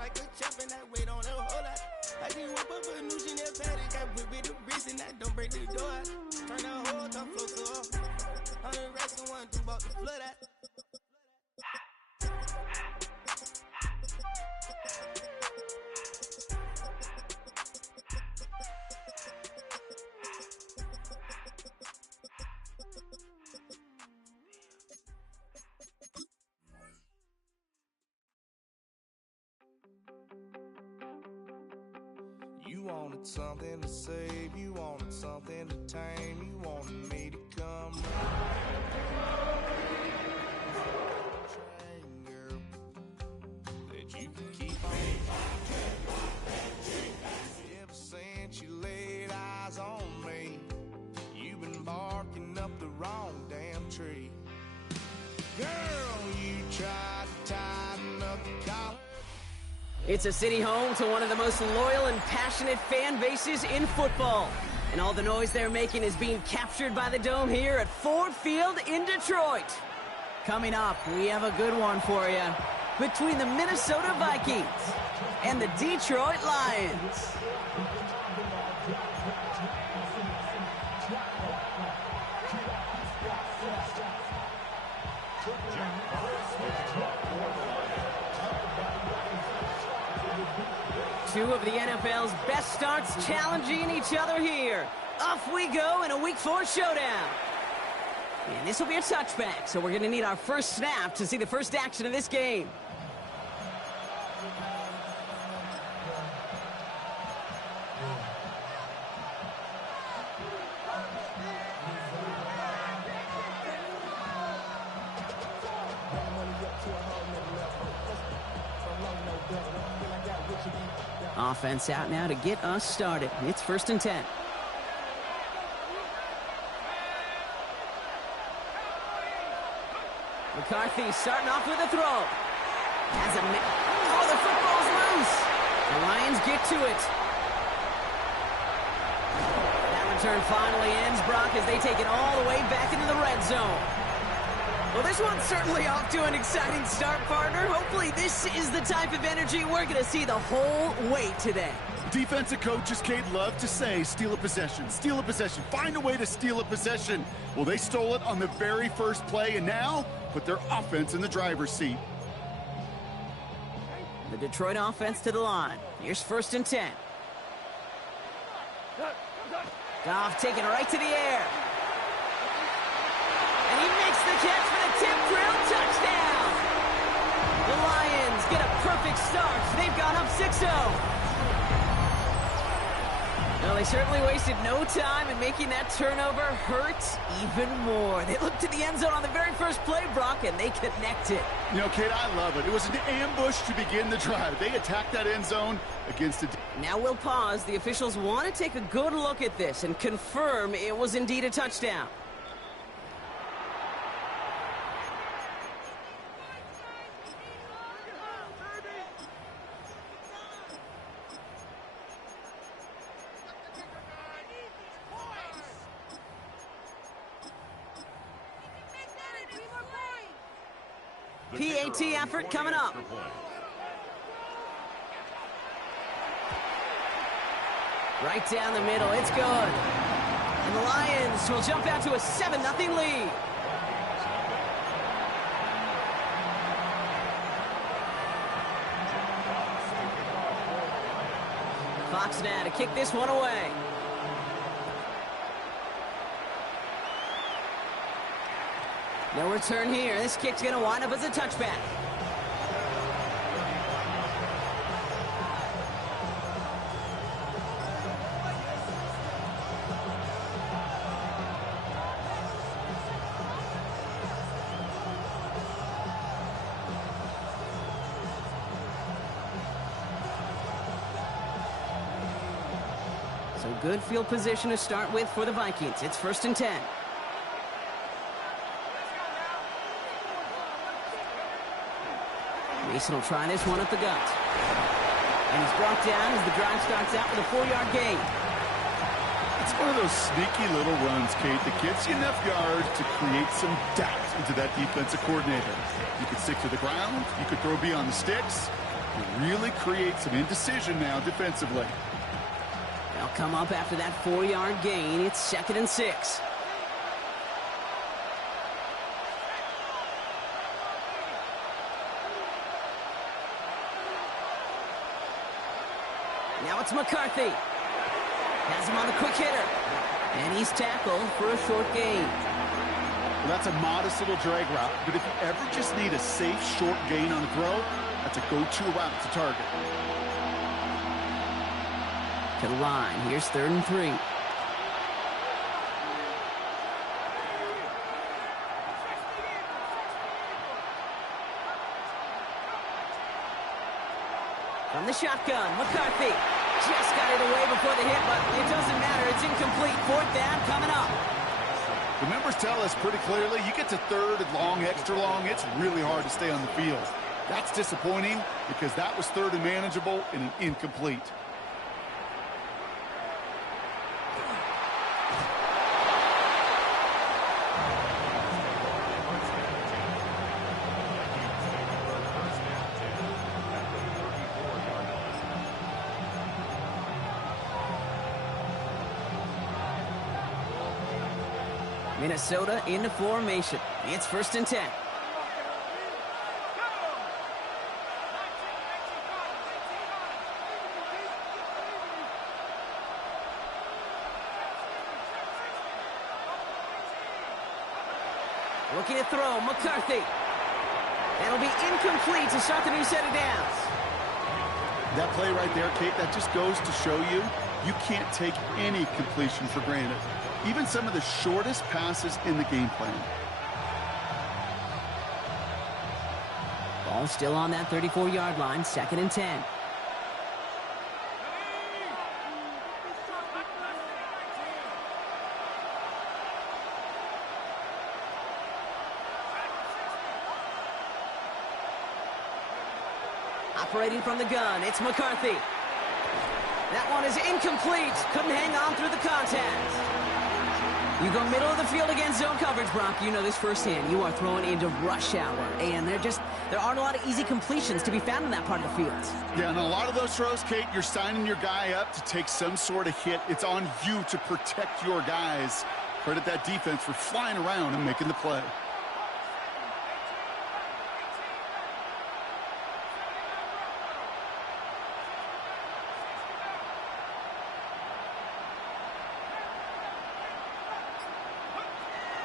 like a champ and I wait on a whole lot. I just whip up a new Chanel paddock, I whip it the wrist and I don't break the door out. Turn the whole top floor to off. On the rest of one, do about the flood out. You wanted something to save, you wanted something to tame, you wanted me to come train, girl, that you can keep on. Ever since you laid eyes on me, you've been barking up the wrong damn tree. Girl, you tried to tighten up the collar. It's a city home to one of the most loyal and passionate fan bases in football. And all the noise they're making is being captured by the Dome here at Ford Field in Detroit. Coming up, we have a good one for you. Between the Minnesota Vikings and the Detroit Lions. Two of the NFL's best starts challenging each other here. Off we go in a Week 4 showdown. And this will be a touchback, so we're going to need our first snap to see the first action of this game. Offense out now to get us started. It's 1st and 10. McCarthy starting off with a throw. Oh, the football's loose. The Lions get to it. That return finally ends, Brock, as they take it all the way back into the red zone. Well, this one's certainly off to an exciting start, partner. Hopefully this is the type of energy we're going to see the whole way today. Defensive coaches, Kate, love to say, steal a possession, find a way to steal a possession. Well, they stole it on the very first play, and now put their offense in the driver's seat. The Detroit offense to the line. Here's 1st and 10. Goff taking it right to the air. And he makes the catch for the tip drill touchdown. The Lions get a perfect start. They've gone up 6-0. Well, they certainly wasted no time in making that turnover hurt even more. They looked to the end zone on the very first play, Brock, and they connected. You know, Kate, I love it. It was an ambush to begin the drive. They attacked that end zone against the... Now we'll pause. The officials want to take a good look at this and confirm it was indeed a touchdown. PAT effort coming up. Right down the middle, it's good. And the Lions will jump out to a 7-0 lead. Fox now to kick this one away. No return here. This kick's going to wind up as a touchback. So good field position to start with for the Vikings. It's 1st and 10. Mason will try this one up the gut. And he's brought down as the drive starts out with a 4-yard gain. It's one of those sneaky little runs, Kate, that gets you enough yards to create some doubt into that defensive coordinator. You could stick to the ground, you could throw beyond the sticks, to really create some indecision now defensively. They'll come up after that 4-yard gain. It's 2nd and 6. Now it's McCarthy. Has him on the quick hitter. And he's tackled for a short gain. Well, that's a modest little drag route, but if you ever just need a safe short gain on a throw, that's a go-to route to target. To the line. Here's 3rd and 3. From the shotgun, McCarthy just got it away before the hit, but it doesn't matter. It's incomplete. 4th down coming up. The numbers tell us pretty clearly, you get to 3rd and long, extra long, it's really hard to stay on the field. That's disappointing because that was 3rd and manageable and an incomplete. Minnesota into formation. It's 1st and 10. Looking to throw, McCarthy. That'll be incomplete to start the new set of downs. That play right there, Kate, that just goes to show you, you can't take any completion for granted. Even some of the shortest passes in the game plan. Ball still on that 34-yard line, 2nd and 10. Operating from the gun, it's McCarthy. That one is incomplete. Couldn't hang on through the contact. You go middle of the field against zone coverage, Brock. You know this firsthand. You are throwing into rush hour, and there aren't a lot of easy completions to be found in that part of the field. Yeah, and a lot of those throws, Kate, you're signing your guy up to take some sort of hit. It's on you to protect your guys. Credit that defense for flying around and making the play.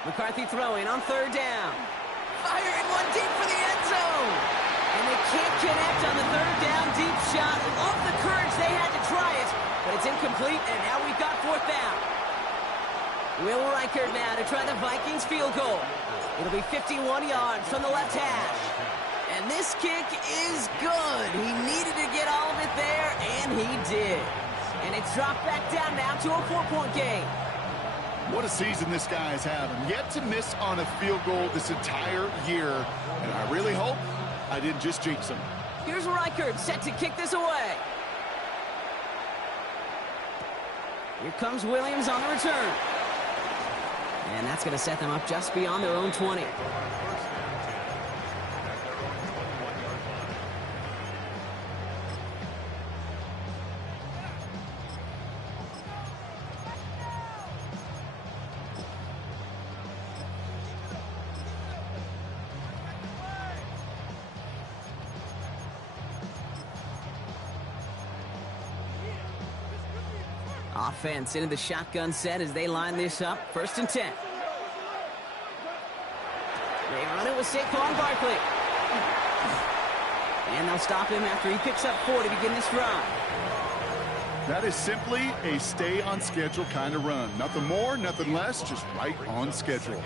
McCarthy throwing on 3rd down. Firing one deep for the end zone. And they can't connect on the 3rd down deep shot. Love the courage they had to try it, but it's incomplete, and now we've got 4th down. Will Reichert now to try the Vikings field goal. It'll be 51 yards from the left hash. And this kick is good. He needed to get all of it there, and he did. And it's dropped back down now to a 4-point game. What a season this guy is having. Yet to miss on a field goal this entire year. And I really hope I didn't just jinx him. Here's Reichert set to kick this away. Here comes Williams on the return. And that's going to set them up just beyond their own 20. Offense into the shotgun set as they line this up. 1st and 10. They run it with Saquon Barkley. And they'll stop him after he picks up 4 to begin this run. That is simply a stay on schedule kind of run. Nothing more, nothing less, just right on schedule.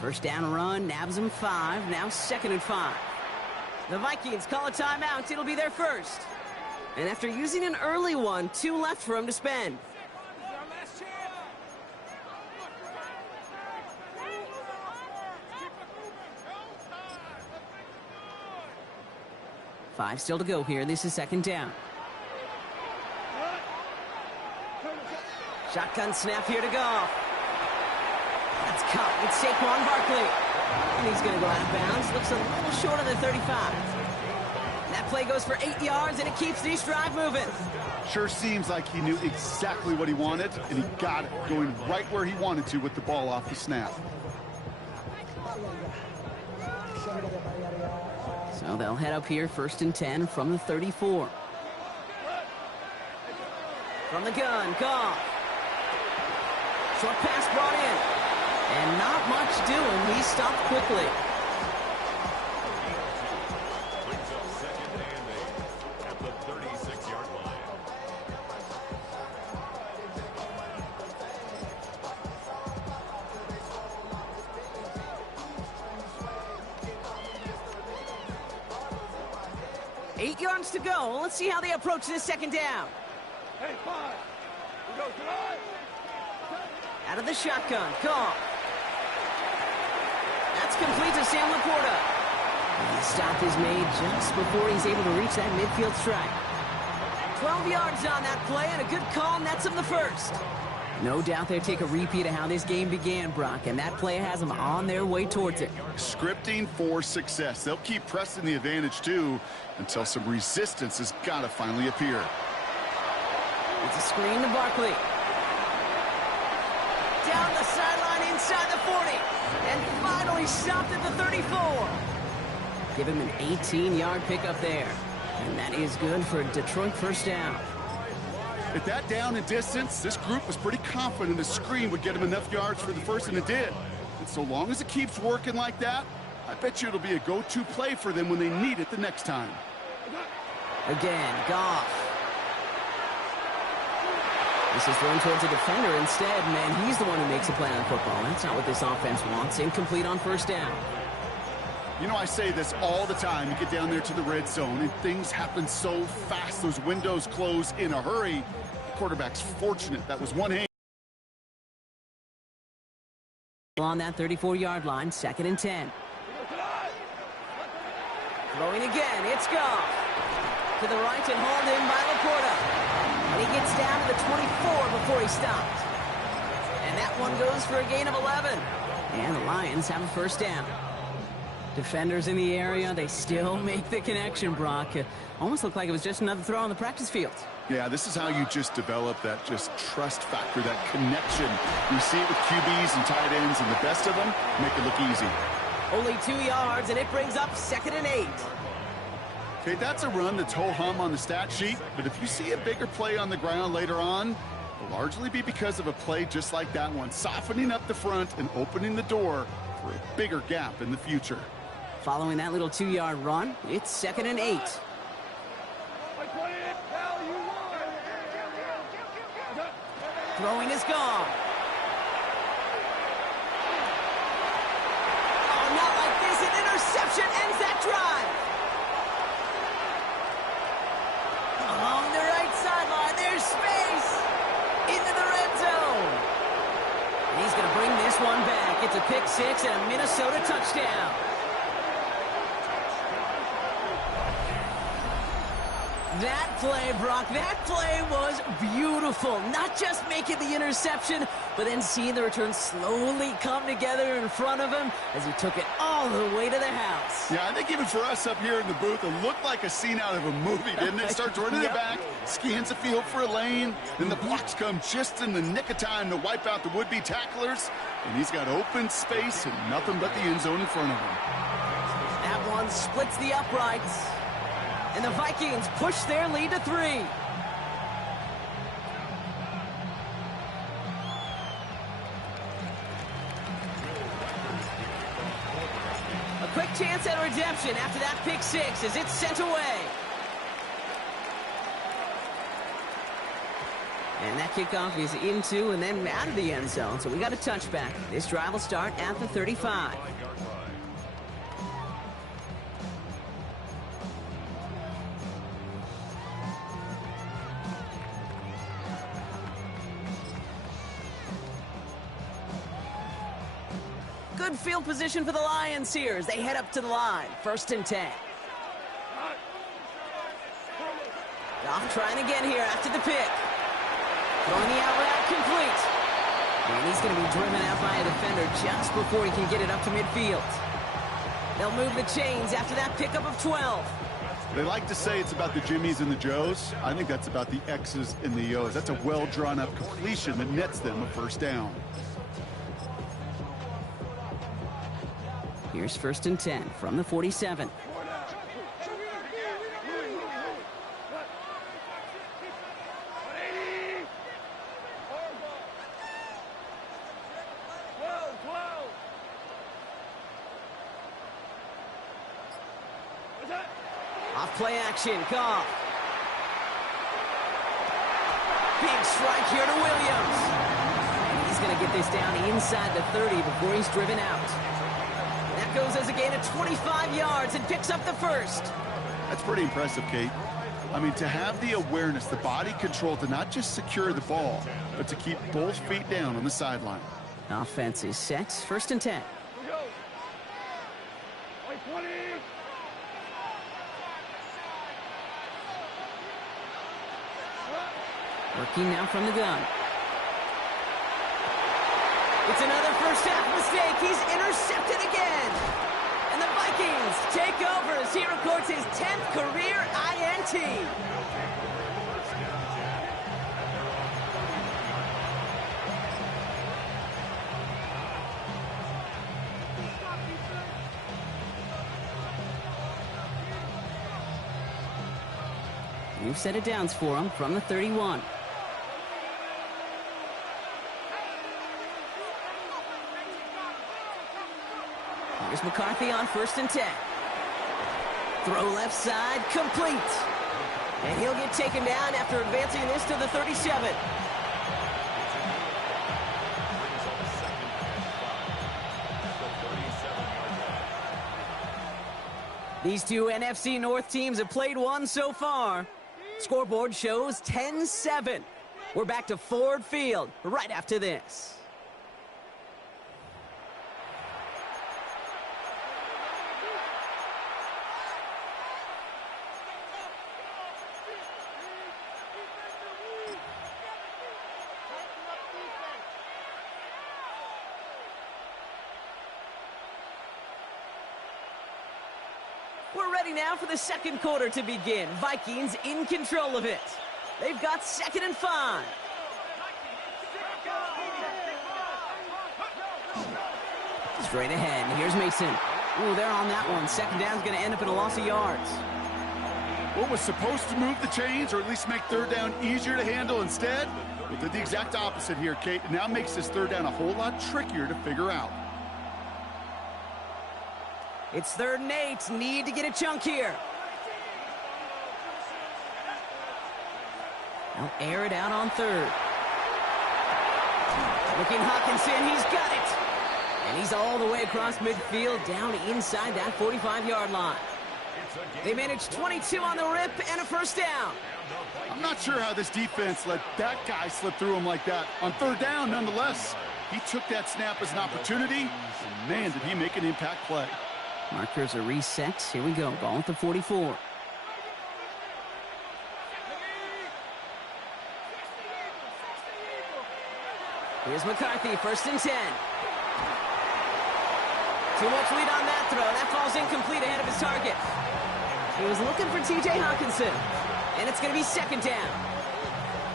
First down run, nabs him 5, now 2nd and 5. The Vikings call a timeout. It'll be their first. And after using an early one, 2 left for him to spend. Five still to go here. This is 2nd down. Shotgun snap here to Goff. That's caught. It's Saquon Barkley. And he's going to go out of bounds. Looks a little short of the 35. That play goes for 8 yards, and it keeps this drive moving. Sure seems like he knew exactly what he wanted, and he got it, going right where he wanted to with the ball off the snap. So they'll head up here, 1st and 10 from the 34. From the gun, Goff. Short pass brought in. And not much doing. He stopped quickly. Brings up 2nd and 8 at the 36-yard line. Eight yards to go. Let's see how they approach this 2nd down. Hey, 5. We go drive. Out of the shotgun, Goff. That's complete to Sam Laporta. The stop is made just before he's able to reach that midfield strike. 12 yards on that play, and a good call nets him the first. No doubt they'll take a repeat of how this game began, Brock, and that play has them on their way towards it. Scripting for success. They'll keep pressing the advantage, too, until some resistance has got to finally appear. It's a screen to Barkley. Down the sideline inside the 40. And finally stopped at the 34. Give him an 18-yard pickup there. And that is good for a Detroit 1st down. At that down and distance, this group was pretty confident the screen would get him enough yards for the first, and it did. And so long as it keeps working like that, I bet you it'll be a go-to play for them when they need it the next time. Again, Goff. This is thrown towards a defender instead, man. He's the one who makes a play on football. That's not what this offense wants. Incomplete on 1st down. You know, I say this all the time. You get down there to the red zone, and things happen so fast. Those windows close in a hurry. The quarterback's fortunate. That was one hand. On that 34-yard line, 2nd and 10. Throwing again, it's Goff. To the right and hauled in by Laporta. And he gets down to the 24 before he stops. And that one goes for a gain of 11. And the Lions have a 1st down. Defenders in the area, they still make the connection, Brock. Almost looked like it was just another throw on the practice field. Yeah, this is how you just develop that just trust factor, that connection. You see it with QBs and tight ends, and the best of them make it look easy. Only 2 yards, and it brings up 2nd and 8. Okay, that's a run that's ho-hum on the stat sheet, but if you see a bigger play on the ground later on, it'll largely be because of a play just like that one, softening up the front and opening the door for a bigger gap in the future. Following that little 2-yard run, it's 2nd and 8. Throwing is gone. Oh, not like this. An interception ends that drive. Along the right sideline, there's space. Into the red zone. And he's going to bring this one back. It's a pick 6 and a Minnesota touchdown. That play, Brock, that play was beautiful. Not just making the interception, but then seeing the return slowly come together in front of him as he took it all the way to the house. Yeah, I think even for us up here in the booth, it looked like a scene out of a movie, didn't it? Starts running it back, scans the field for a lane, then the blocks come just in the nick of time to wipe out the would-be tacklers, and he's got open space and nothing but the end zone in front of him. That one splits the uprights. And the Vikings push their lead to 3. A quick chance at redemption after that pick 6 as it's sent away. And that kickoff is into and then out of the end zone. So we got a touchback. This drive will start at the 35. Good field position for the Lions here as they head up to the line. 1st and 10. Goff trying again here after the pick. Throwing the out route complete. And he's going to be driven out by a defender just before he can get it up to midfield. They'll move the chains after that pickup of 12. They like to say it's about the Jimmies and the Joes. I think that's about the X's and the O's. That's a well-drawn-up completion that nets them a first down. Here's 1st and 10 from the 47. Off play action, Goff. Big strike here to Williams. And he's going to get this down inside the 30 before he's driven out. That goes as a gain of 25 yards and picks up the first. That's pretty impressive, Kate. I mean, to have the awareness, the body control to not just secure the ball, but to keep both feet down on the sideline. Offense is set. 1st and 10. Working now from the gun. It's another first half mistake. He's intercepted again. And the Vikings take over as he records his 10th career INT. New set of downs for him from the 31. Here's McCarthy on 1st and 10. Throw left side, complete. And he'll get taken down after advancing this to the 37. These two NFC North teams have played one so far. Scoreboard shows 10-7. We're back to Ford Field right after this. We're ready now for the second quarter to begin. Vikings in control of it. They've got 2nd and 5. Straight ahead. Here's Mason. Ooh, they're on that one. 2nd down's going to end up in a loss of yards. What was supposed to move the chains, or at least make 3rd down easier to handle instead? Well, did the exact opposite here, Kate. It now makes this 3rd down a whole lot trickier to figure out. It's 3rd and 8. Need to get a chunk here. They'll air it out on 3rd. Looking Hawkinson, he's got it. And he's all the way across midfield, down inside that 45-yard line. They managed 22 on the rip and a first down. I'm not sure how this defense let that guy slip through him like that. On 3rd down, nonetheless, he took that snap as an opportunity, and man, did he make an impact play. Markers are reset. Here we go. Ball at the 44. Here's McCarthy, 1st and 10. Too much lead on that throw. That falls incomplete ahead of his target. He was looking for T.J. Hawkinson. And it's going to be 2nd down.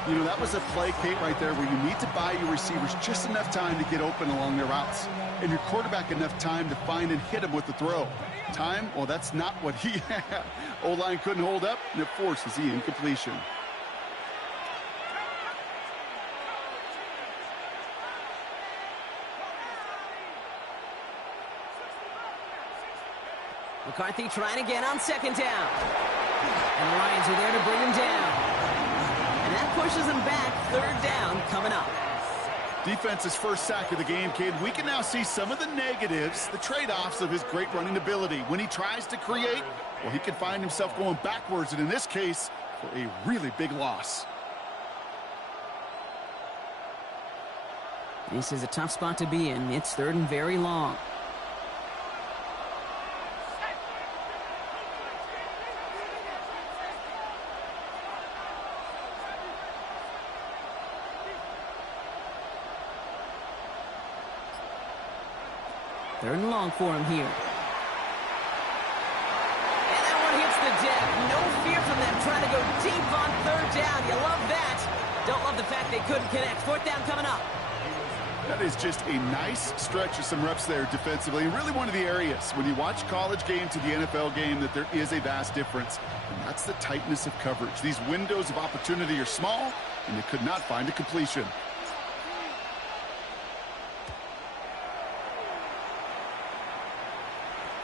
You know, that was a play, Kate, right there where you need to buy your receivers just enough time to get open along their routes. And your quarterback enough time to find and hit him with the throw. Time? Well, that's not what he had. O-line couldn't hold up, and it forces the incompletion. McCarthy trying again on 2nd down. And the Lions are there to bring him down. And that pushes him back. 3rd down coming up. Defense's first sack of the game, kid. We can now see some of the negatives, the trade-offs of his great running ability. When he tries to create, well, he can find himself going backwards, and in this case, for a really big loss. This is a tough spot to be in. It's 3rd and very long. Third and long for him here. And that one hits the deck. No fear from them trying to go deep on third down. You love that. Don't love the fact they couldn't connect. Fourth down coming up. That is just a nice stretch of some reps there defensively. And really one of the areas when you watch college game to the NFL game that there is a vast difference. And that's the tightness of coverage. These windows of opportunity are small, and they could not find a completion.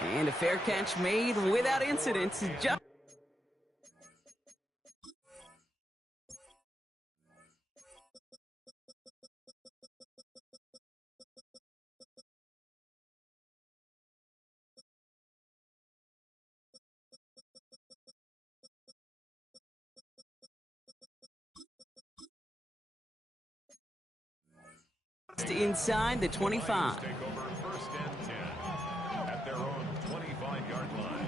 And a fair catch made without incident. Inside the 25. Take over first and 10 at their own 25-yard line.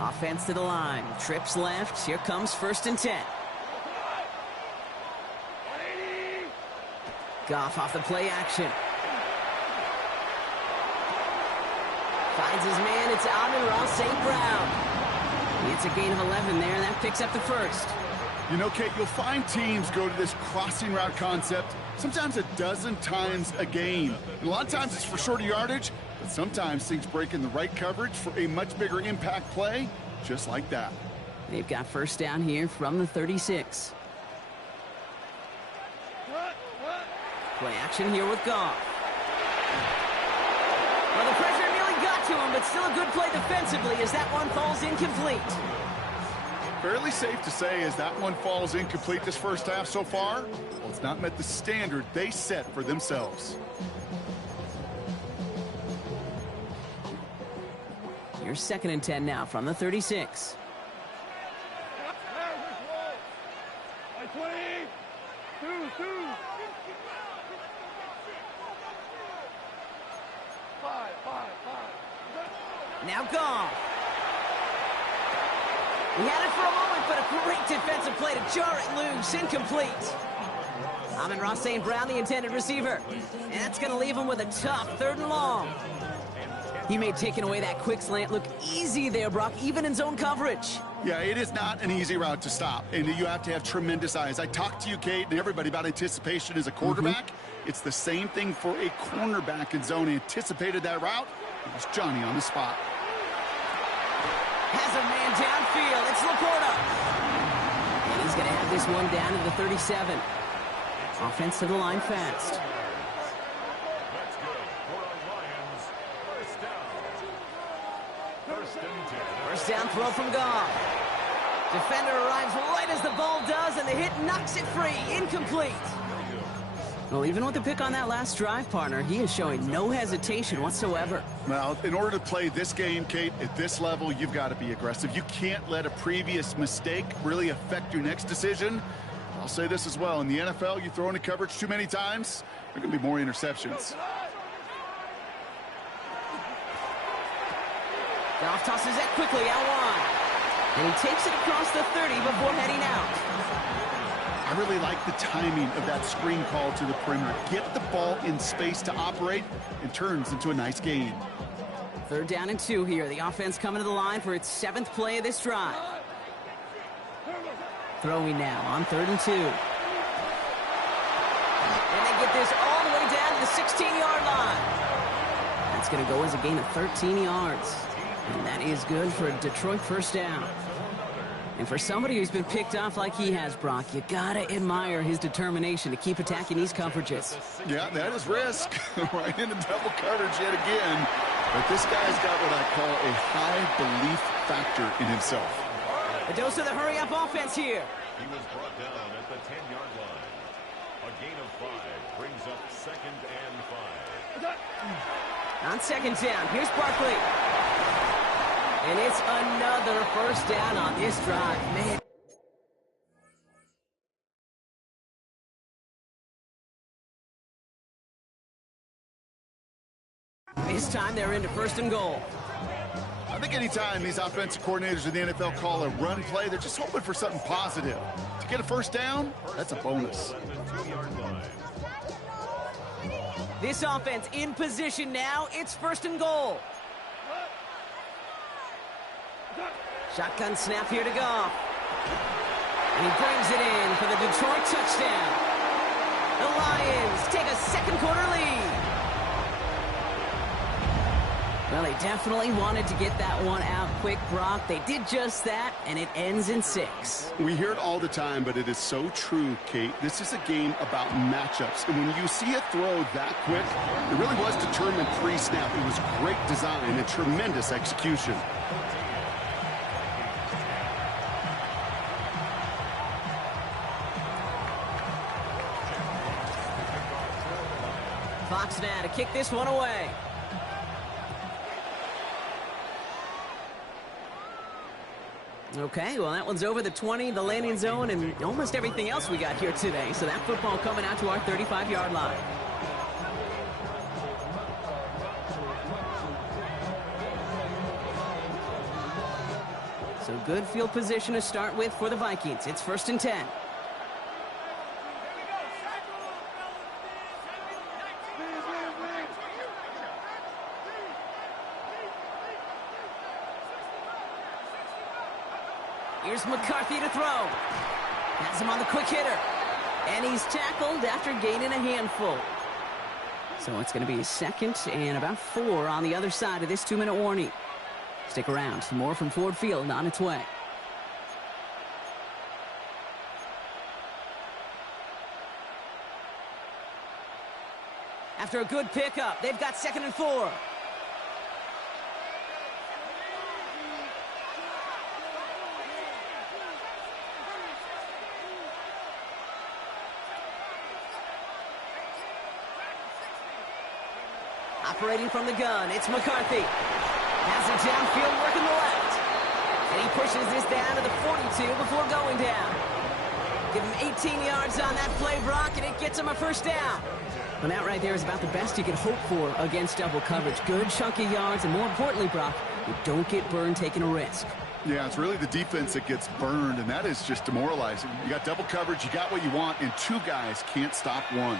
Offense to the line. Trips left. Here comes first and 10. Goff off the play action. Finds his man. It's Amon-Ra St. Brown. It's a gain of 11 there, and that picks up the first. You know, Kate, you'll find teams go to this crossing route concept sometimes a dozen times a game. And a lot of times it's for shorter yardage, but sometimes things break in the right coverage for a much bigger impact play, just like that. They've got first down here from the 36. Play action here with Goff. Well, the pressure nearly got to him, but still a good play defensively as that one falls incomplete. Fairly safe to say as that one falls incomplete this first half so far, well, it's not met the standard they set for themselves. Here's second and 10 now from the 36. Now Goff. He had it for a moment, but a great defensive play to jar it loose. Incomplete. Amon-Ra St. Brown, the intended receiver. And that's going to leave him with a tough third and long. He made taking away that quick slant look easy there, Brock, even in zone coverage. Yeah, it is not an easy route to stop, and you have to have tremendous eyes. I talked to you, Kate, and everybody about anticipation as a quarterback. It's the same thing for a cornerback in zone. He anticipated that route. It was Johnny on the spot. Has a man downfield. It's Laporta. And he's going to have this one down to the 37. Offense to the line fast. That's good for our Lions. First down. First and 10. First down throw from Goff. Defender arrives right as the ball does, and the hit knocks it free. Incomplete. Well, even with the pick on that last drive, partner, he is showing no hesitation whatsoever. Well, in order to play this game, Kate, at this level, you've got to be aggressive. You can't let a previous mistake really affect your next decision. I'll say this as well. In the NFL, you throw into coverage too many times, there are going to be more interceptions. Goff tosses that quickly out wide. And he takes it across the 30 before heading out. I really like the timing of that screen call to the perimeter. Get the ball in space to operate and turns into a nice gain. Third down and 2 here. The offense coming to the line for its 7th play of this drive. Throwing now on 3rd and 2. And they get this all the way down to the 16-yard line. That's going to go as a gain of 13 yards. And that is good for a Detroit first down. And for somebody who's been picked off like he has, Brock, you gotta admire his determination to keep attacking these coverages. Yeah, that is risk. Right into double coverage yet again. But this guy's got what I call a high belief factor in himself. A dose of the hurry-up offense here. He was brought down at the 10-yard line. A gain of 5 brings up 2nd and 5. On 2nd down, here's Barkley. And it's another first down on this drive. Man. This time they're into 1st and goal. think anytime these offensive coordinators in the NFL call a run play, they're just hoping for something positive. To get a first down, that's a bonus. This offense in position now. It's 1st and goal. Shotgun snap here to Goff. And he brings it in for the Detroit touchdown. The Lions take a second quarter lead. Well, they definitely wanted to get that one out quick, Brock. They did just that, and it ends in 6. We hear it all the time, but it is so true, Kate. This is a game about matchups. And when you see a throw that quick, it really was determined pre-snap. It was great design and tremendous execution. Fox now to kick this one away. Okay, well, that one's over the 20, the landing zone, and almost everything else we got here today. So that football coming out to our 35-yard line. So good field position to start with for the Vikings. It's 1st and 10. Here's McCarthy to throw. Has him on the quick hitter. And he's tackled after gaining a handful. So it's going to be 2nd and about 4 on the other side of this 2-minute warning. Stick around. Some more from Ford Field on its way. After a good pickup, they've got 2nd and 4. Operating from the gun, it's McCarthy. Has it downfield, working the left. And he pushes this down to the 42 before going down. Give him 18 yards on that play, Brock, and it gets him a first down. Well, that right there is about the best you can hope for against double coverage. Good chunky yards, and more importantly, Brock, you don't get burned taking a risk. Yeah, it's really the defense that gets burned, and that is just demoralizing. You got double coverage, you got what you want, and 2 guys can't stop one.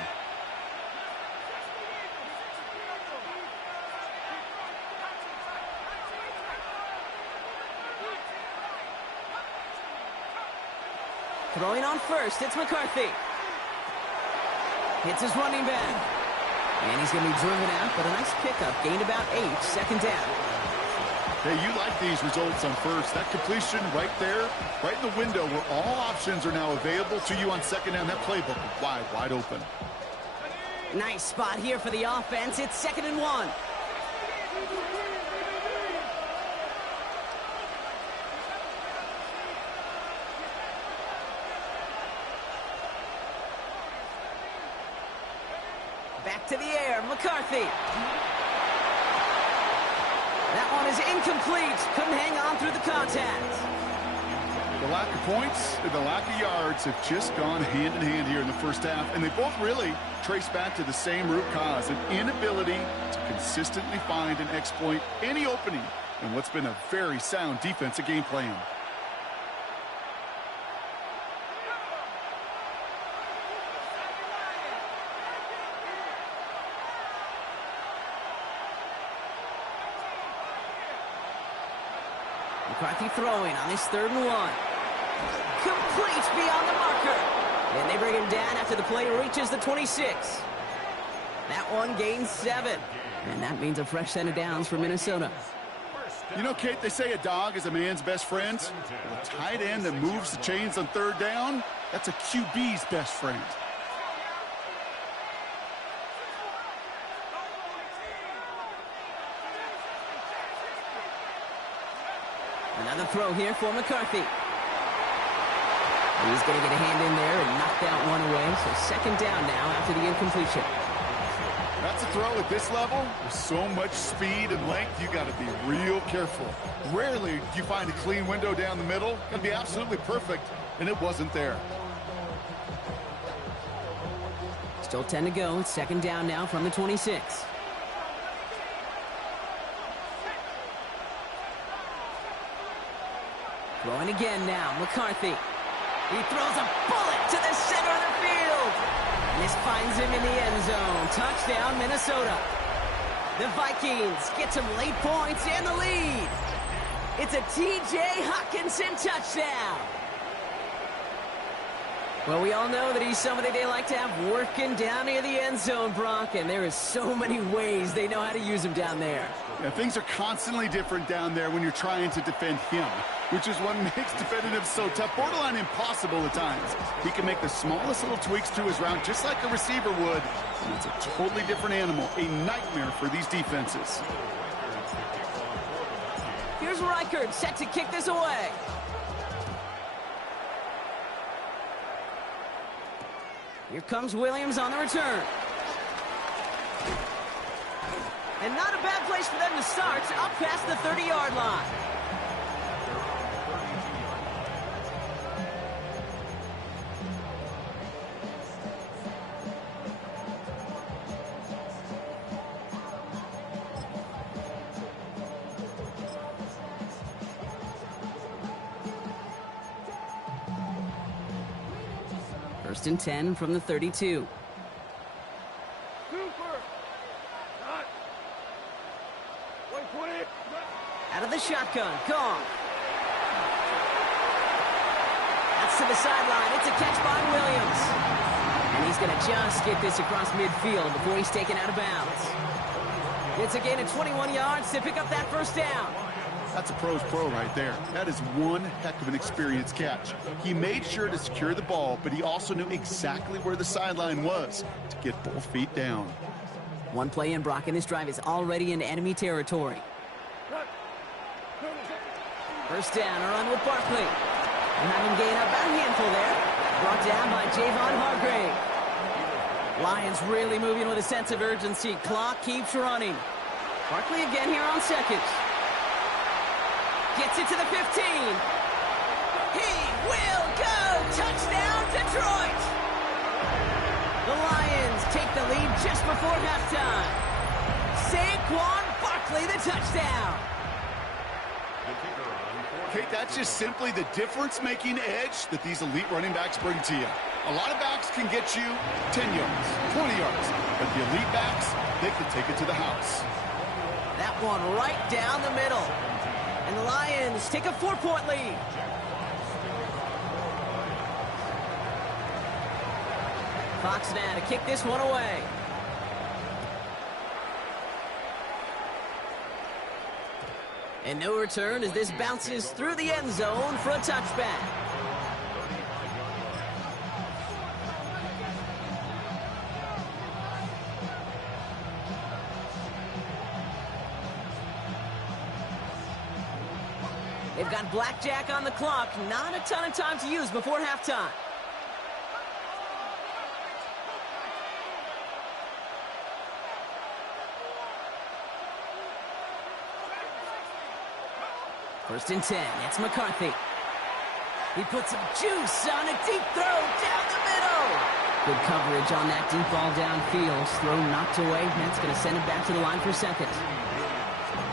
Throwing on first, it's McCarthy. Hits his running back. And he's going to be driven out, but a nice pickup. Gained about 8, 2nd down. Hey, you like these results on first. That completion right there, right in the window where all options are now available to you on 2nd down. That playbook wide open. Nice spot here for the offense. It's 2nd and 1. Back to the air, McCarthy. That one is incomplete. Couldn't hang on through the contact. The lack of points and the lack of yards have just gone hand in hand here in the first half, and they both really trace back to the same root cause, an inability to consistently find and exploit any opening in what's been a very sound defensive game plan. McCarthy throwing on this 3rd and 1. Complete beyond the marker. And they bring him down after the play reaches the 26. That one gains 7. And that means a fresh set of downs for Minnesota. You know, Kate, they say a dog is a man's best friend. Well, a tight end that moves the chains on 3rd down, that's a QB's best friend. Another throw here for McCarthy. He's going to get a hand in there and knock that one away. So 2nd down now after the incompletion. That's a throw at this level. With so much speed and length, you got to be real careful. Rarely do you find a clean window down the middle. Got to be absolutely perfect, and it wasn't there. Still 10 to go. It's 2nd down now from the 26. Throwing again now, McCarthy. He throws a bullet to the center of the field. And this finds him in the end zone. Touchdown, Minnesota. The Vikings get some late points and the lead. It's a T.J. Hockenson touchdown. Well, we all know that he's somebody they like to have working down near the end zone, Brock, and there is so many ways they know how to use him down there. Yeah, things are constantly different down there when you're trying to defend him, which is what makes defending him so tough, borderline impossible at times. He can make the smallest little tweaks to his route just like a receiver would, and it's a totally different animal, a nightmare for these defenses. Here's Reichert set to kick this away. Here comes Williams on the return. And not a bad place for them to start, up past the 30-yard line. First and 10 from the 32. Out of the shotgun, Kong. That's to the sideline. It's a catch by Williams. And he's going to just get this across midfield before he's taken out of bounds. It's a gain of 21 yards to pick up that first down. That's a pro's pro right there. That is one heck of an experienced catch. He made sure to secure the ball, but he also knew exactly where the sideline was to get both feet down. One play in, Brock, and this drive is already in enemy territory. First down, a run with Barkley. And have him gain about a handful there. Brought down by Javon Hargrave. Lions really moving with a sense of urgency. Clock keeps running. Barkley again here on second. Gets it to the 15. He will go! Touchdown, Detroit! The Lions take the lead just before halftime. Saquon Barkley, the touchdown. Kate, that's just simply the difference-making edge that these elite running backs bring to you. A lot of backs can get you 10 yards, 20 yards, but the elite backs, they can take it to the house. That one right down the middle. And the Lions take a 4-point lead. Fox now to kick this one away. And no return as this bounces through the end zone for a touchback. They've got blackjack on the clock. Not a ton of time to use before halftime. First and 10. It's McCarthy. He puts some juice on a deep throw down the middle. Good coverage on that deep ball downfield. Throw knocked away. That's going to send it back to the line for second.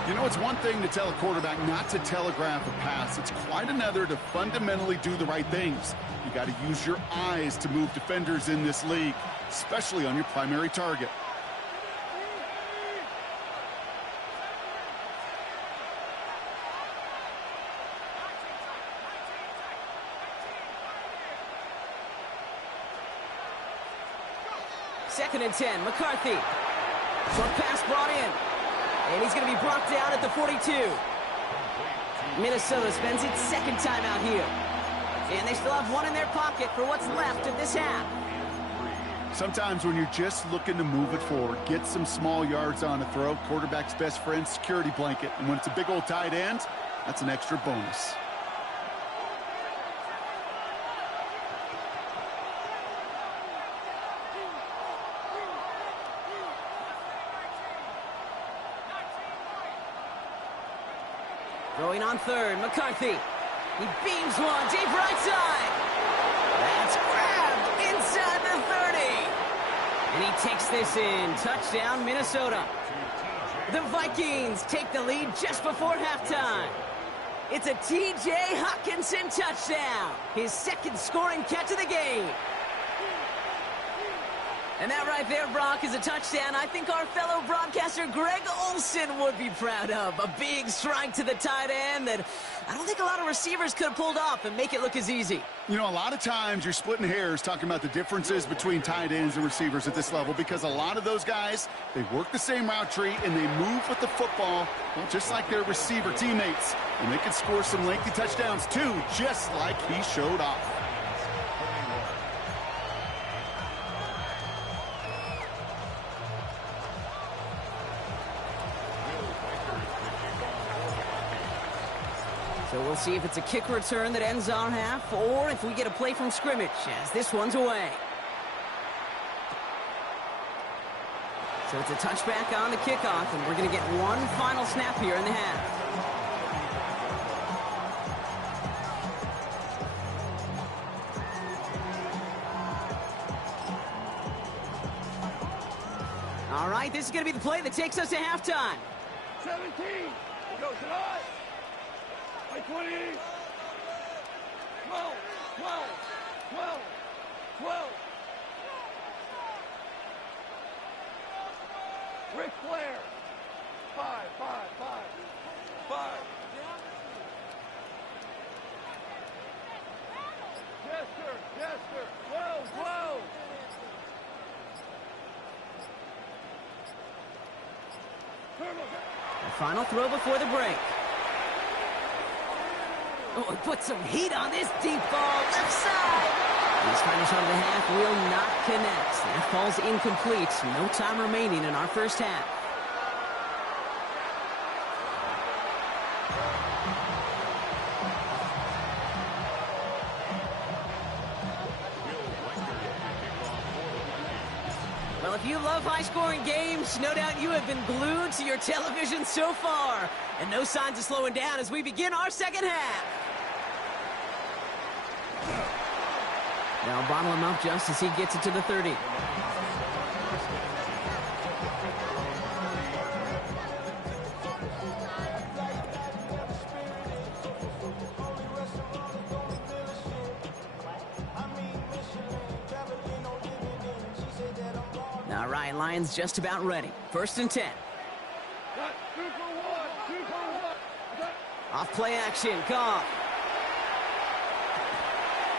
You know, it's one thing to tell a quarterback not to telegraph a pass. It's quite another to fundamentally do the right things. You got to use your eyes to move defenders in this league, especially on your primary target. Second and 10, McCarthy. Short pass brought in. And he's going to be brought down at the 42. Minnesota spends its second time out here. And they still have one in their pocket for what's left of this half. Sometimes when you're just looking to move it forward, get some small yards on a throw, quarterback's best friend, security blanket. And when it's a big old tight end, that's an extra bonus. Throwing on third, McCarthy. He beams one, deep right side. That's grabbed inside the 30. And he takes this in. Touchdown, Minnesota. The Vikings take the lead just before halftime. It's a T.J. Hockenson touchdown. His second scoring catch of the game. And that right there, Brock, is a touchdown I think our fellow broadcaster Greg Olson would be proud of. A big strike to the tight end that I don't think a lot of receivers could have pulled off and make it look as easy. You know, a lot of times you're splitting hairs talking about the differences between tight ends and receivers at this level because a lot of those guys, they work the same route tree and they move with the football, well, just like their receiver teammates. And they can score some lengthy touchdowns too, just like he showed off. So we'll see if it's a kick return that ends our half or if we get a play from scrimmage as this one's away. So it's a touchback on the kickoff, and we're going to get one final snap here in the half. All right, this is going to be the play that takes us to halftime. 17. Go tonight. By 20. 12. 12. 12. 12. Ric Flair. 5. 5. 5. 5. Jester. Jester. 12. 12. The final throw before the break. Oh, put some heat on this deep ball, left side. This final shot of the half will not connect. That ball's incomplete. No time remaining in our first half. Well, if you love high-scoring games, no doubt you have been glued to your television so far. And no signs of slowing down as we begin our second half. Now bottle him up just as he gets it to the 30. All right, Lions just about ready. 1st and 10. Off play action, Goff.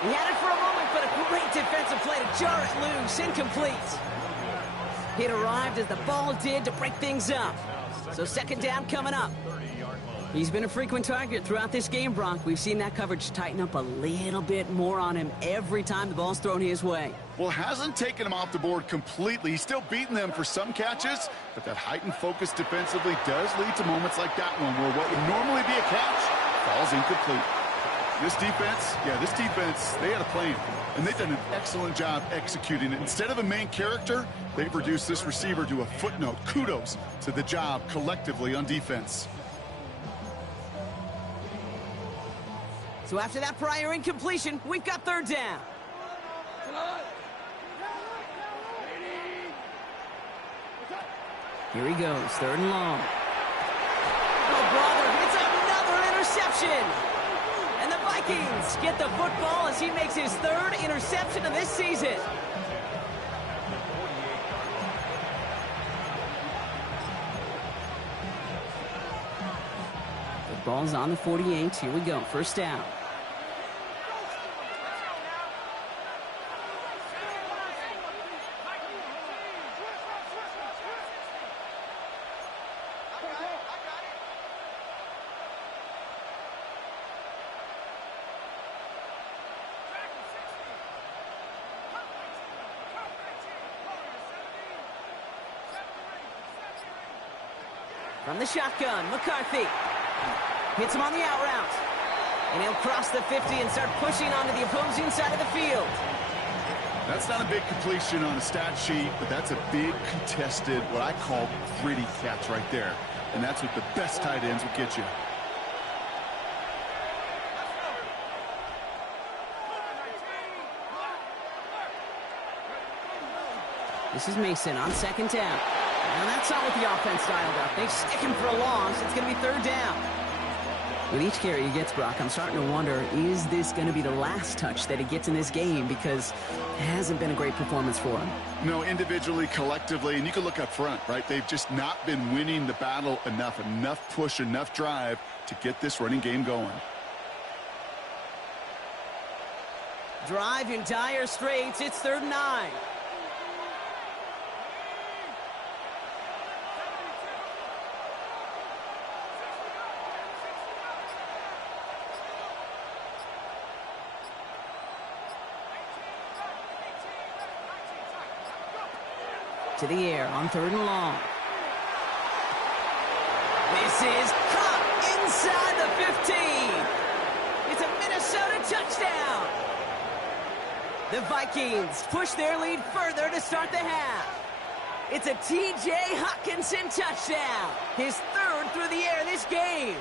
He had it for a moment, but a great defensive play to jar it loose. Incomplete. It arrived as the ball did to break things up. So 2nd down coming up. He's been a frequent target throughout this game, Brock. We've seen that coverage tighten up a little bit more on him every time the ball's thrown his way. Well, hasn't taken him off the board completely. He's still beating them for some catches, but that heightened focus defensively does lead to moments like that one where what would normally be a catch falls incomplete. This defense, they had a plan, and they've done an excellent job executing it. Instead of a main character, they've reduced this receiver to a footnote. Kudos to the job collectively on defense. So after that prior incompletion, we've got 3rd down. Here he goes, 3rd and long. Oh, brother, it's another interception. And the Vikings get the football as he makes his 3rd interception of this season. The ball's on the 48. Here we go, 1st down. From the shotgun, McCarthy hits him on the out route. And he'll cross the 50 and start pushing onto the opposing side of the field. That's not a big completion on a stat sheet, but that's a big contested, what I call gritty catch right there. And that's what the best tight ends will get you. This is Mason on 2nd down. And that's not what the offense dialed up. They stick him for a loss. It's going to be 3rd down. With each carry he gets, Brock, I'm starting to wonder, is this going to be the last touch that he gets in this game? Because it hasn't been a great performance for him. No, individually, collectively, and you can look up front, right? They've just not been winning the battle enough push, enough drive to get this running game going. Drive in dire straits. It's 3rd and 9. To the air on 3rd and long. This is caught inside the 15. It's a Minnesota touchdown. The Vikings push their lead further to start the half. It's a T.J. Hockenson touchdown. His 3rd through the air this game.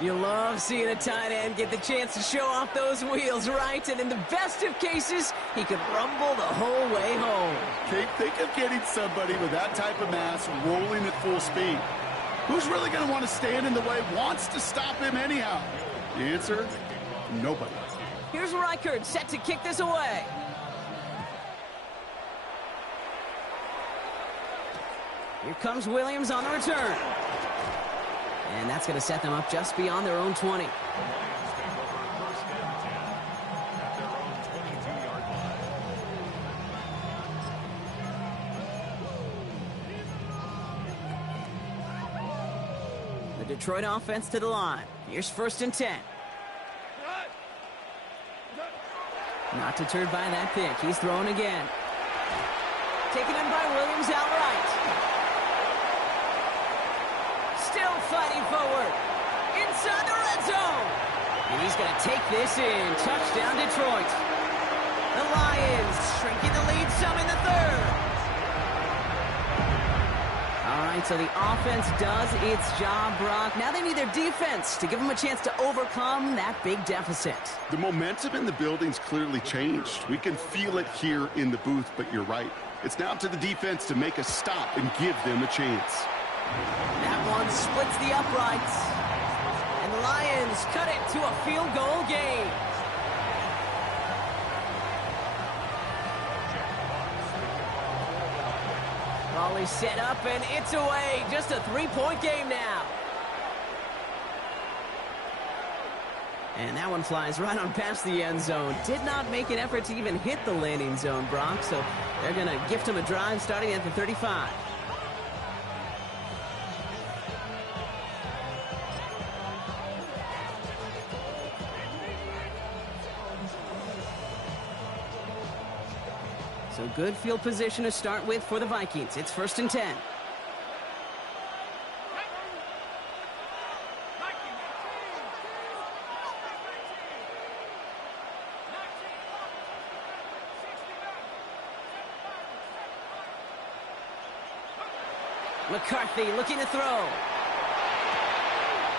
You love seeing a tight end get the chance to show off those wheels, right? And in the best of cases, he could rumble the whole way home. Kate, think of getting somebody with that type of mass rolling at full speed. Who's really going to want to stand in the way, wants to stop him anyhow? The answer, nobody. Here's Reichard set to kick this away. Here comes Williams on the return. And that's going to set them up just beyond their own 20. The Detroit offense to the line. Here's 1st and 10. Not deterred by that pick. He's throwing again. Taken in by Williams outright. Still fighting forward. Inside the red zone. And he's going to take this in. Touchdown, Detroit. The Lions shrinking the lead some in the 3rd. All right, so the offense does its job, Brock. Now they need their defense to give them a chance to overcome that big deficit. The momentum in the building's clearly changed. We can feel it here in the booth, but you're right. It's now up to the defense to make a stop and give them a chance. That one splits the uprights. And the Lions cut it to a field goal game. Raleigh set up and it's away. Just a 3-point game now. And that one flies right on past the end zone. Did not make an effort to even hit the landing zone, Brock. So they're going to gift him a drive starting at the 35. So good field position to start with for the Vikings. It's 1st and 10. McCarthy looking to throw.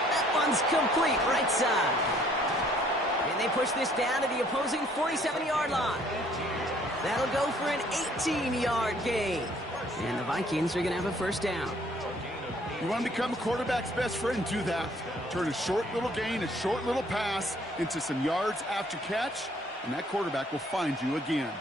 That one's complete right side. And they push this down to the opposing 47-yard line. That'll go for an 18-yard gain. And the Vikings are going to have a 1st down. You want to become a quarterback's best friend? Do that. Turn a short little gain, a short little pass into some yards after catch, and that quarterback will find you again.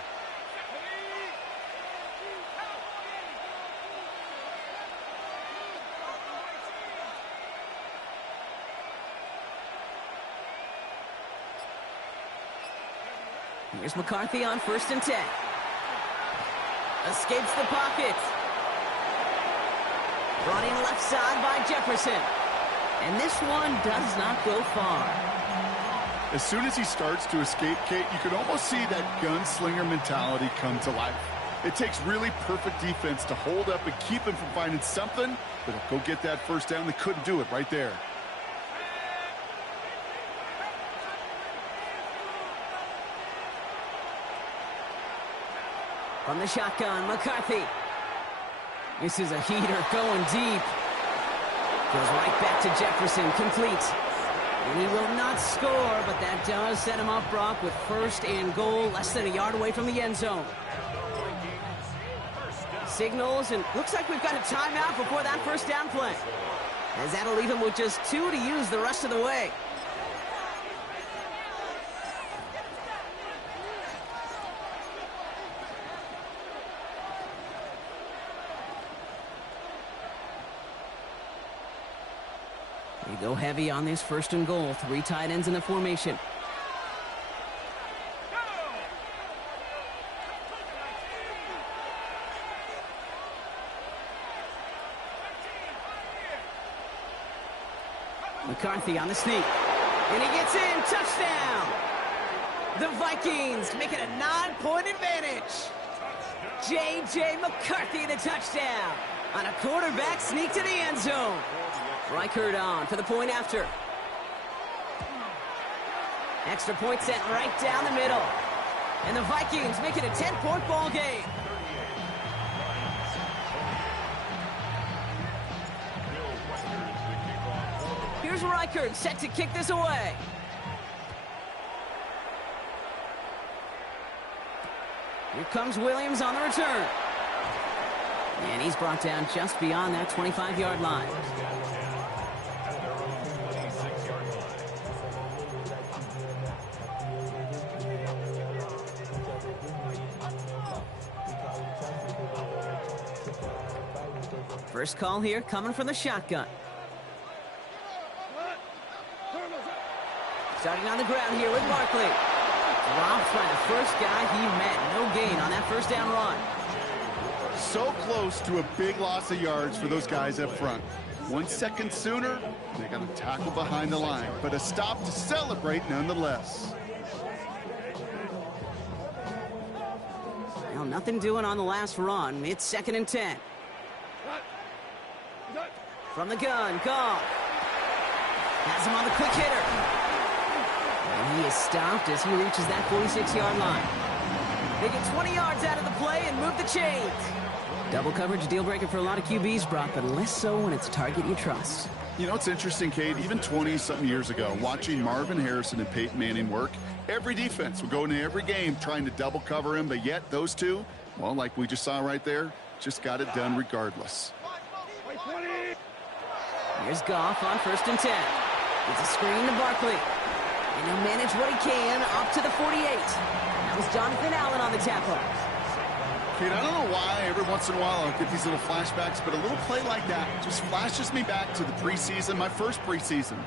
Here's McCarthy on 1st and 10. Escapes the pocket. Brought in left side by Jefferson. And this one does not go far. As soon as he starts to escape, Kate, you can almost see that gunslinger mentality come to life. It takes really perfect defense to hold up and keep him from finding something that'll go get that 1st down. They couldn't do it right there. From the shotgun, McCarthy. This is a heater going deep. Goes right back to Jefferson, complete. And he will not score, but that does set him up, Brock, with 1st and goal, less than a yard away from the end zone. Signals, and looks like we've got a timeout before that 1st down play. as that'll leave him with just 2 to use the rest of the way. We go heavy on this 1st and goal. 3 tight ends in the formation. McCarthy on the sneak. And he gets in. Touchdown! The Vikings make it a 9-point advantage. J.J. McCarthy the touchdown on a quarterback sneak to the end zone. Reichert on for the point after. Extra point sent right down the middle. And the Vikings make it a 10-point ball game. Here's Reichert set to kick this away. Here comes Williams on the return. And he's brought down just beyond that 25-yard line. First call here coming from the shotgun. Starting on the ground here with Barkley. Dropped by the first guy he met. No gain on that first down run. So close to a big loss of yards for those guys up front. 1 second sooner, they got a tackle behind the line, but a stop to celebrate nonetheless. Well, nothing doing on the last run. It's 2nd and 10. From the gun, Goff. Has him on the quick hitter. And he is stopped as he reaches that 46-yard line. They get 20 yards out of the play and move the chains. Double coverage deal breaker for a lot of QBs, Brock, but less so when it's a target you trust. You know, it's interesting, Kate, even 20-something years ago, watching Marvin Harrison and Peyton Manning work, every defense would go into every game trying to double cover him, but yet those two, well, like we just saw right there, just got it done regardless. Here's Goff on 1st and 10. It's a screen to Barkley. And he'll manage what he can up to the 48. That was Jonathan Allen on the tackle. Kate, I don't know why every once in a while I'll get these little flashbacks, but a little play like that just flashes me back to the preseason, my first preseason,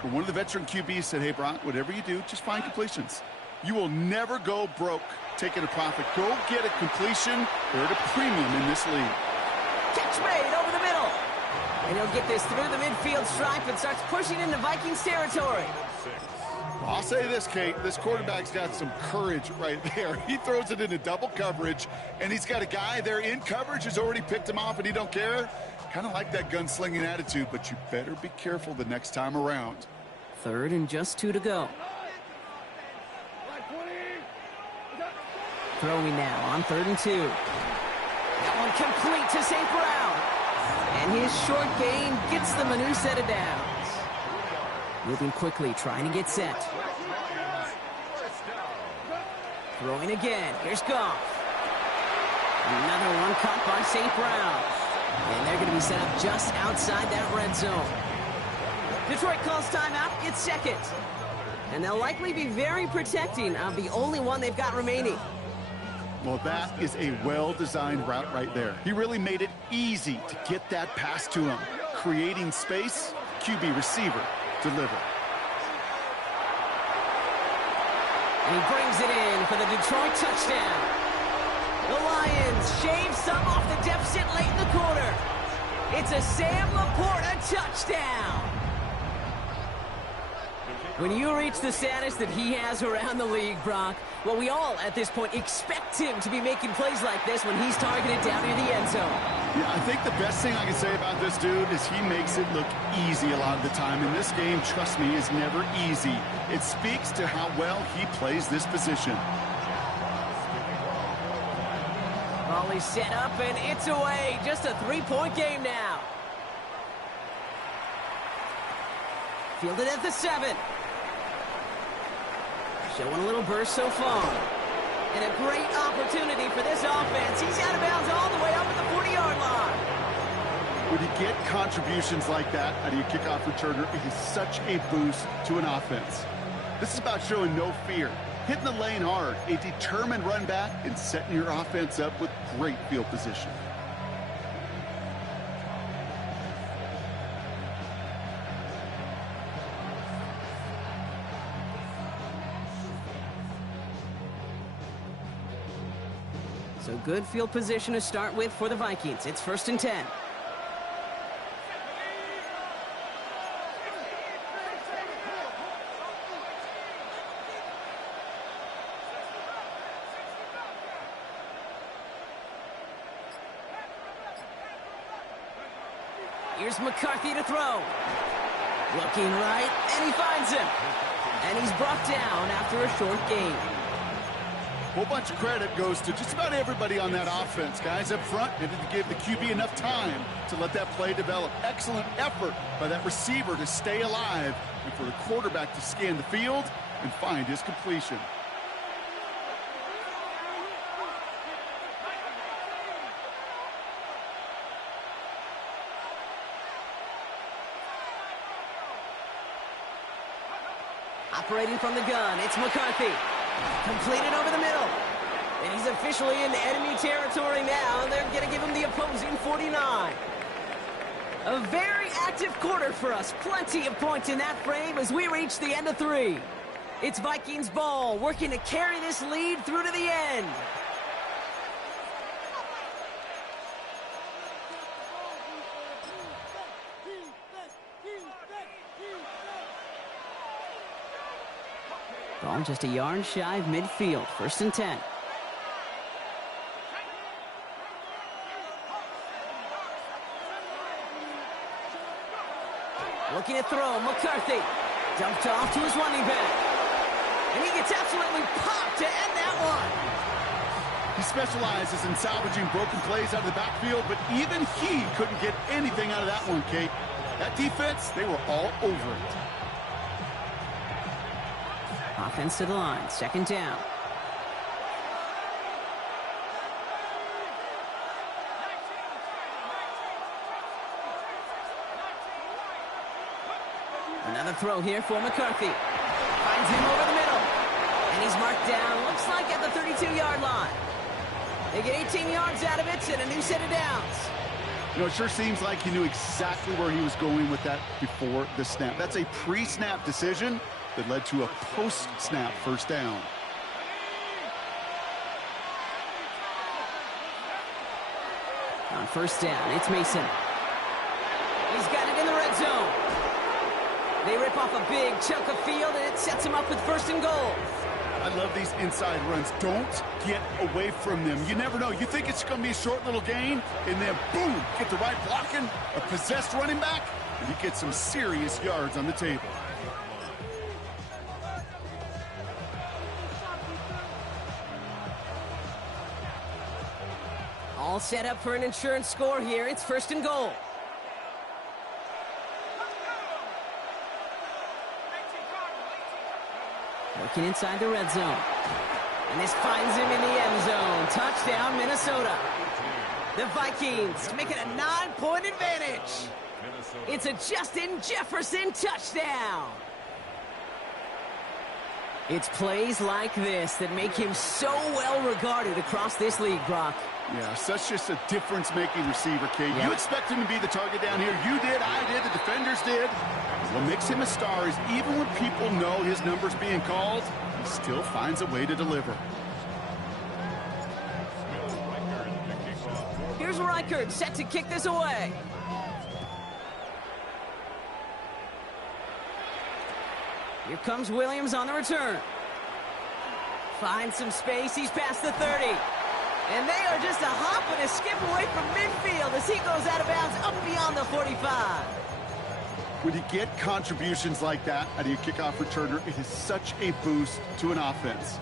where one of the veteran QBs said, hey, Brock, whatever you do, just find completions. You will never go broke taking a profit. Go get a completion. They're at a premium in this league. Catch made over the middle. And he'll get this through the midfield stripe and starts pushing into Vikings territory. I'll say this, Kate, this quarterback's got some courage right there. He throws it into double coverage, and he's got a guy there in coverage who's already picked him off, and he don't care. Kind of like that gunslinging attitude, but you better be careful the next time around. 3rd and just 2 to go. Throwing now on 3rd and 2. That one complete to St. Brown. And his short gain gets them a new set of downs. Moving quickly, trying to get set. Throwing again. Here's Goff. Another one caught by St. Brown. And they're going to be set up just outside that red zone. Detroit calls timeout. It's 2nd. And they'll likely be very protecting of the only one they've got remaining. Well, that is a well-designed route right there. He really made it easy to get that pass to him. Creating space, QB receiver, deliver. And he brings it in for the Detroit touchdown. The Lions shave some off the deficit late in the quarter. It's a Sam Laporta touchdown. When you reach the status that he has around the league, Brock, well, we all at this point expect him to be making plays like this when he's targeted down near the end zone. Yeah, I think the best thing I can say about this dude is he makes it look easy a lot of the time. And this game, trust me, is never easy. It speaks to how well he plays this position. Volley set up, and it's away. Just a 3-point game now. Fielded at the 7. Showing a little burst so far. And a great opportunity for this offense. He's out of bounds all the way up at the 40-yard line. When you get contributions like that out of your kickoff returner, it is such a boost to an offense. This is about showing no fear, hitting the lane hard, a determined run back, and setting your offense up with great field position. So good field position to start with for the Vikings. It's 1st and 10. Here's McCarthy to throw. Looking right, and he finds him. And he's brought down after a short gain. A whole bunch of credit goes to just about everybody on that offense. Guys up front needed to give the QB enough time to let that play develop. Excellent effort by that receiver to stay alive and for the quarterback to scan the field and find his completion. Operating from the gun, it's McCarthy. Completed over the middle. And he's officially in enemy territory now. They're going to give him the opposing 49. A very active quarter for us. Plenty of points in that frame as we reach the end of 3. It's Vikings ball, working to carry this lead through to the end. Ball just a yard shy of midfield. 1st and 10. Looking to throw. McCarthy dumped off to his running back. And he gets absolutely popped to end that one. He specializes in salvaging broken plays out of the backfield, but even he couldn't get anything out of that one, Kate. That defense, they were all over it. Offense to the line. 2nd down. Another throw here for McCarthy. Finds him over the middle. And he's marked down, looks like at the 32-yard line. They get 18 yards out of it and a new set of downs. You know, it sure seems like he knew exactly where he was going with that before the snap. That's a pre-snap decision that led to a post-snap 1st down. On 1st down, it's Mason. He's got it in the red zone. They rip off a big chunk of field, and it sets him up with 1st and goal. I love these inside runs. Don't get away from them. You never know. You think it's going to be a short little gain, and then boom, get the right blocking, a possessed running back, and you get some serious yards on the table. All set up for an insurance score here. It's 1st and goal. Working inside the red zone. And this finds him in the end zone. Touchdown, Minnesota. The Vikings make it a 9-point advantage. It's a Justin Jefferson touchdown. It's plays like this that make him so well regarded across this league, Brock. Yeah, such just a difference-making receiver, Kate. Yep. You expect him to be the target down here. You did, I did, the defenders did. What makes him a star is even when people know his number's being called, he still finds a way to deliver. Here's Reichert set to kick this away. Here comes Williams on the return. Finds some space. He's past the 30. And they are just a hop and a skip away from midfield as he goes out of bounds up beyond the 45. When you get contributions like that out of your kickoff returner, it is such a boost to an offense.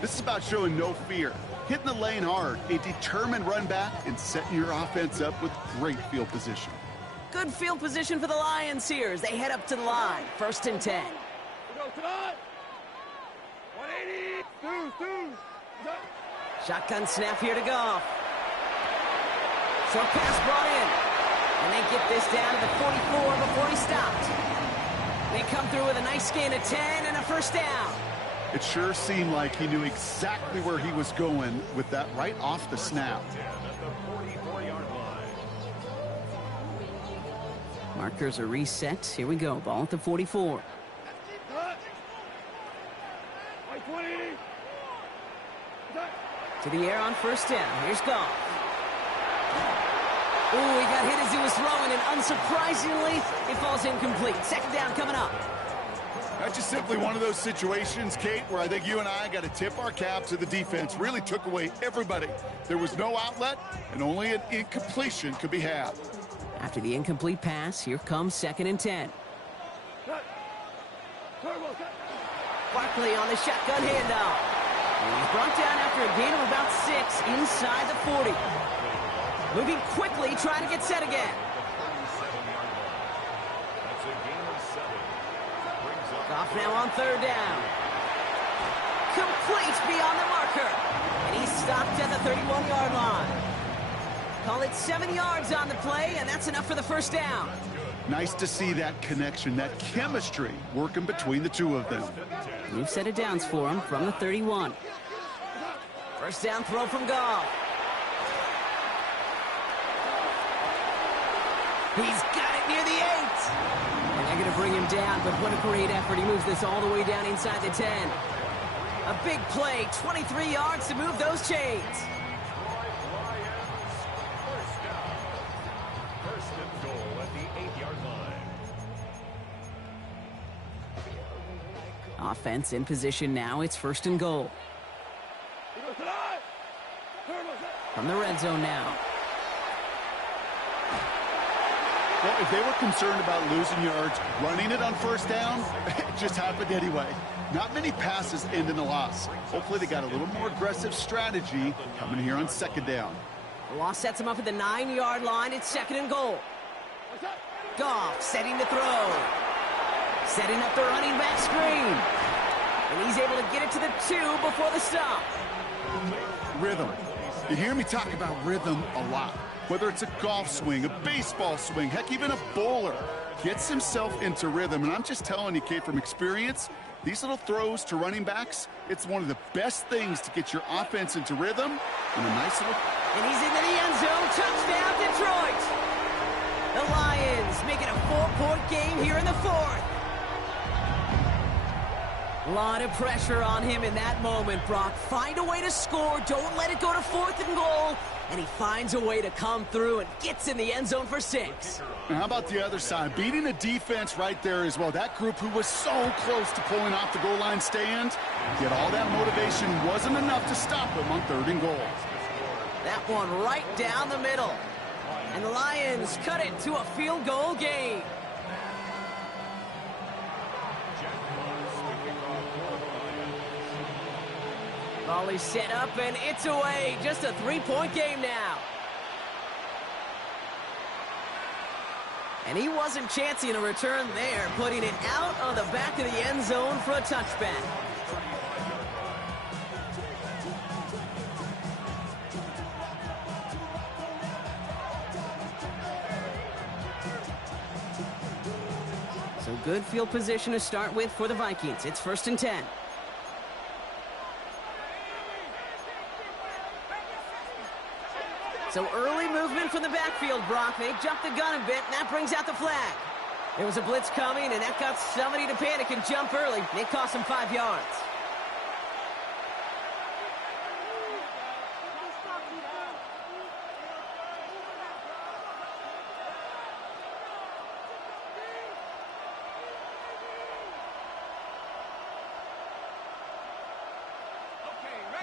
This is about showing no fear, hitting the lane hard, a determined run back, and setting your offense up with great field position. Good field position for the Lions here as they head up to the line. 1st and 10. Go, Todd! 180! Two. Shotgun snap here to Goff. Short pass brought in. And they get this down to the 44 before he stopped. They come through with a nice gain of 10 and a first down. It sure seemed like he knew exactly where he was going with that right off the snap. Markers are reset. Here we go. Ball at the 44. To the air on first down. Here's Goff. Ooh, he got hit as he was throwing, and unsurprisingly, it falls incomplete. Second down coming up. That's just simply one of those situations, Kate, where I think you and I got to tip our cap to the defense. Really took away everybody. There was no outlet, and only an incompletion could be had. After the incomplete pass, here comes 2nd and 10. Barkley on the shotgun handoff. And he's brought down after a gain of about 6 inside the 40. Moving quickly, trying to get set again. Goff now on 3rd down. Complete beyond the marker. And he's stopped at the 31-yard line. Call it 7 yards on the play, and that's enough for the first down. Nice to see that connection, that chemistry working between the two of them. New set of downs for him from the 31. First down throw from Goff. He's got it near the 8. And they're going to bring him down, but what a great effort. He moves this all the way down inside the 10. A big play, 23 yards to move those chains. First and goal at the 8-yard line. Offense in position now. It's 1st and goal. From the red zone now. Well, if they were concerned about losing yards, running it on first down, it just happened anyway. Not many passes end in a loss. Hopefully they got a little more aggressive strategy coming here on 2nd down. The loss sets him up at the 9-yard line. It's 2nd and goal. Goff setting to throw. Setting up the running back screen. And he's able to get it to the 2 before the stop. Rhythm. You hear me talk about rhythm a lot. Whether it's a golf swing, a baseball swing, heck, even a bowler gets himself into rhythm. And I'm just telling you, Kate, from experience, these little throws to running backs, it's one of the best things to get your offense into rhythm. And a nice little... And he's into the end zone. Touchdown, Detroit. The Lions make it a 4-point game here in the 4th. A lot of pressure on him in that moment, Brock. Find a way to score. Don't let it go to 4th and goal. And he finds a way to come through and gets in the end zone for 6. Now, how about the other side? Beating the defense right there as well. That group who was so close to pulling off the goal line stand, yet all that motivation wasn't enough to stop him on 3rd and goal. That one right down the middle. And the Lions cut it to a field goal game. Volley set up, and it's away. Just a 3-point game now. And he wasn't chancing a return there, putting it out of the back of the end zone for a touchback. So good field position to start with for the Vikings. It's 1st and 10. So early movement from the backfield, Brock. They jumped the gun a bit, and that brings out the flag. There was a blitz coming, and that got somebody to panic and jump early. It cost them 5 yards.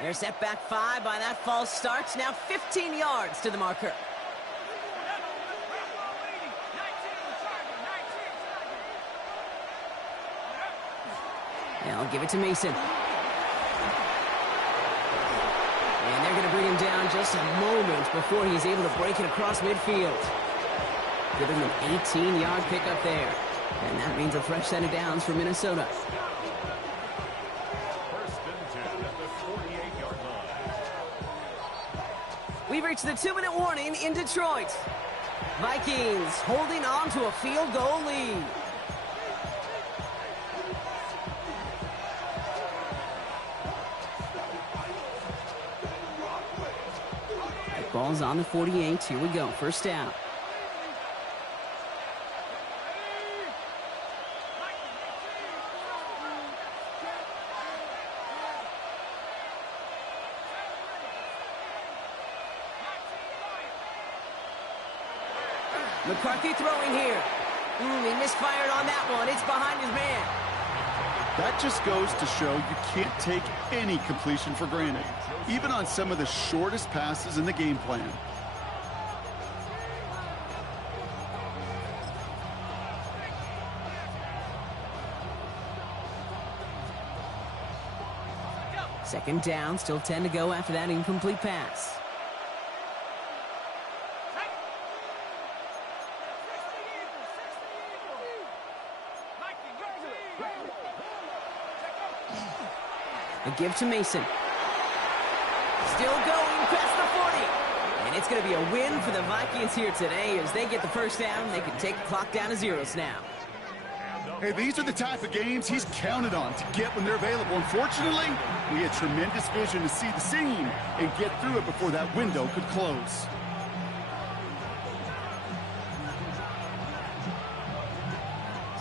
They're set back 5 by that false start. Now 15 yards to the marker. Now I'll give it to Mason. And they're going to bring him down just a moment before he's able to break it across midfield. Giving him an 18-yard pickup there. And that means a fresh set of downs for Minnesota. We've reached the 2-minute warning in Detroit. Vikings holding on to a field goal lead. Ball's on the 48. Here we go. First down. McCarthy throwing here. He misfired on that one. It's behind his man. That just goes to show you can't take any completion for granted, even on some of the shortest passes in the game plan. Second down, still 10 to go after that incomplete pass. A give to Mason. Still going past the 40. And it's going to be a win for the Vikings here today as they get the first down. They can take the clock down to zeros now. Hey, these are the type of games he's counted on to get when they're available. Unfortunately, we had tremendous vision to see the seam and get through it before that window could close.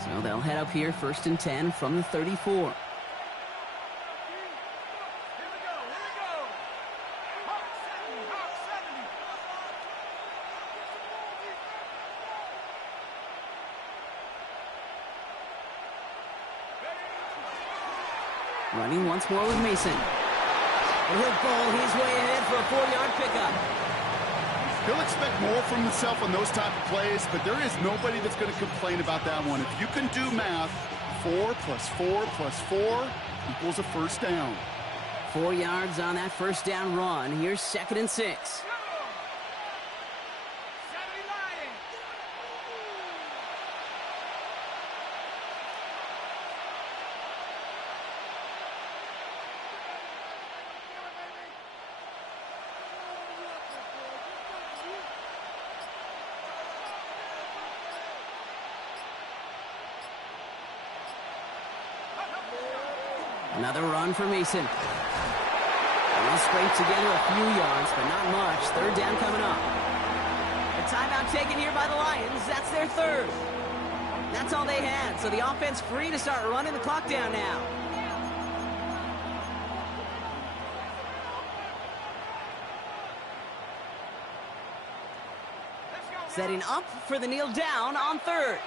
So they'll head up here, 1st and 10 from the 34. Running once more with Mason. And he'll bowl his way ahead for a 4-yard pickup. He'll expect more from himself on those type of plays, but there is nobody that's going to complain about that one. If you can do math, 4 plus 4 plus 4 equals a first down. 4 yards on that first down run. Here's 2nd and 6. Another run for Mason. And they'll scrape together a few yards, but not much. 3rd down coming up. A timeout taken here by the Lions. That's their 3rd. That's all they had, so the offense free to start running the clock down now. Setting up for the kneel down on 3rd.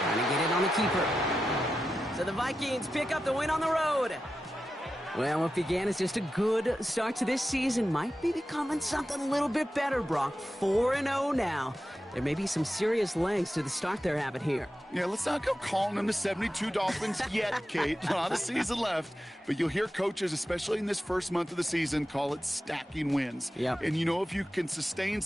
Trying to get it on the keeper. So the Vikings pick up the win on the road. Well, what began as just a good start to this season might be becoming something a little bit better, Brock. 4-0 now. There may be some serious legs to the start they're having here. Yeah, let's not go calling them the 72 Dolphins yet, Kate. A lot of season left. But you'll hear coaches, especially in this first month of the season, call it stacking wins. Yep. And you know, if you can sustain